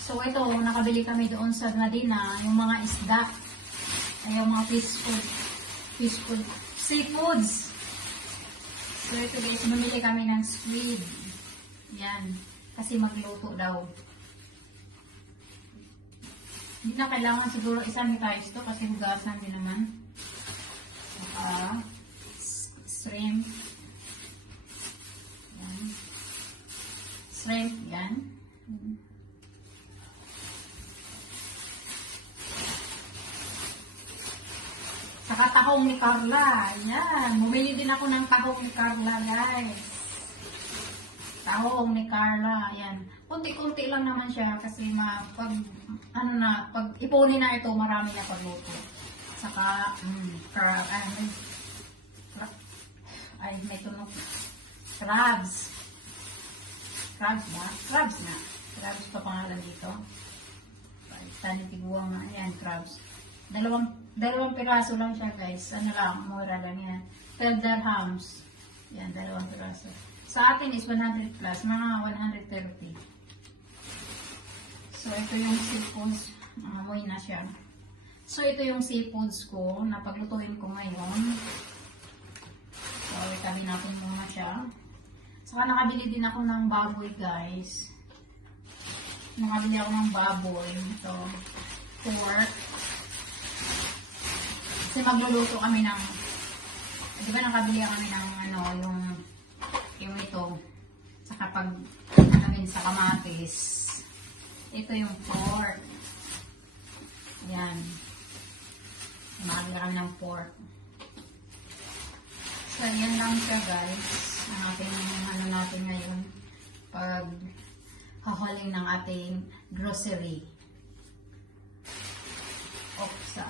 So ito, nakabili kami doon sa Nadina, yung mga isda. Ay, yung mga fish food. Fish food. Seafoods. So ito guys, bumili kami ng squid. Yan. Kasi magluto daw. Hindi na kailangan siguro isanitize to kasi hugasan din naman. Saka, shrimp. Yan. Shrimp, yan. Saka tahong ni Carla. Yan. Bumili din ako ng tahong ni Carla, guys. Tahong ni Carla. Yan. Kunti-kunti lang naman siya kasi ma, pag, ano na, pag ipunin na ito, marami na pagluto. Saka, mm, crab, ay, crab, ay, may tunog. Crabs. Crabs ba? Crabs na. Crabs pa pangalan dito. Tani tiguang na. Ayan, crabs. Dalawang, dalawang piraso lang siya, guys. Ano lang, mura lang yan. 12 dirhams. Yan, dalawang piraso. Sa atin is 100 plus, mga 130. So, ito yung seafoods. Amoy na siya. So, ito yung seafoods ko na paglutuin ko ngayon. So, itabi natin muna siya. Saka nakabili din ako ng baboy, guys. Nakabili ako ng baboy. Ito, pork. Kasi magluluto kami ng, di ba nakabili kami ng ano, yung, yung ito. Saka pag, ano yun, sa kamatis. Ito yung pork. Yan. Nakabili kami ng pork. So, yan lang siya guys. Ang ating ano natin ngayon. Pag hahaling ng ating grocery. Opsa.